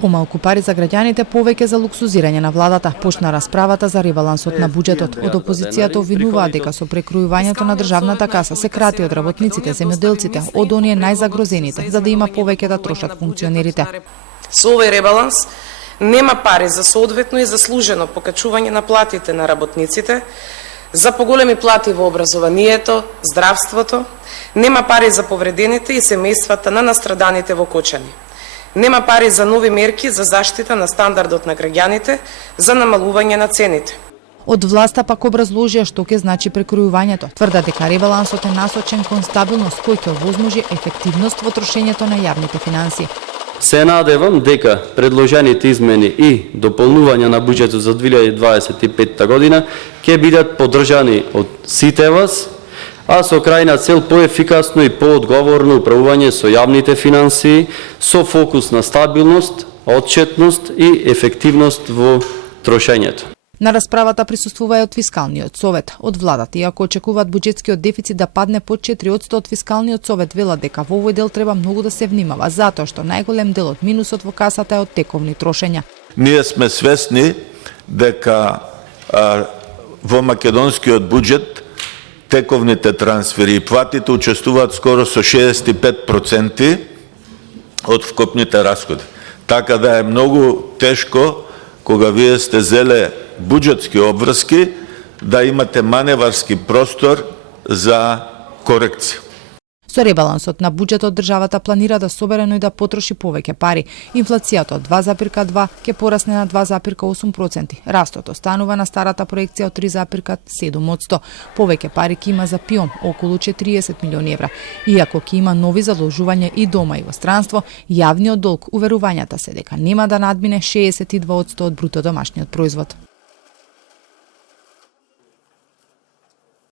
Помалку пари за граѓаните, повеќе за луксузирање на владата. Почна расправата за ребалансот на буџетот. Од опозицијата обвинуваат дека со прекројувањето на државната каса се крати од работниците, земјоделците, од оние најзагрозените, за да има повеќе да трошат функционерите. Со овој ребаланс нема пари за соодветно и заслужено покачување на платите на работниците, за поголеми плати во образованието, здравството, нема пари за повредените и семејствата на настраданите во Кочани. Нема пари за нови мерки за заштита на стандардот на граѓаните, за намалување на цените. Од власта пак образложија што ќе значи прекројувањето. Тврдат дека ребалансот е насочен кон стабилност кој ќе овозможи ефективност во трошењето на јавните финанси. Се надевам дека предложените измени и дополнувања на буџетот за 2025 година ќе бидат поддржани од сите вас, а со крајна цел поефикасно и поодговорно управување со јавните финансии, со фокус на стабилност, отчетност и ефективност во трошењето. На расправата присуствува и од Фискалниот совет. Од владата, иако очекуваат буџетскиот дефицит да падне под 4%, од Фискалниот совет велат дека во овој дел треба многу да се внимава, затоа што најголем дел од минусот во касата е од тековни трошења. Ние сме свесни дека во македонскиот буџет тековните трансфери и платите учествуваат скоро со 65% од вкупните расходи. Така да е многу тешко кога вие сте зеле буџетски обврски да имате маневарски простор за корекција. Со ребалансот на буџетот државата планира да собере, но и да потроши повеќе пари. Инфлацијата од 2,2 ќе порасне на 2,8%. Растот останува на старата проекција од 3,7%. Повеќе пари ќе има за ПИОМ, околу 40 милиони евра. Иако ќе има нови заложувања и дома и во странство, јавниот долг, уверувањата се дека нема да надмине 62% од бруто домашниот производ.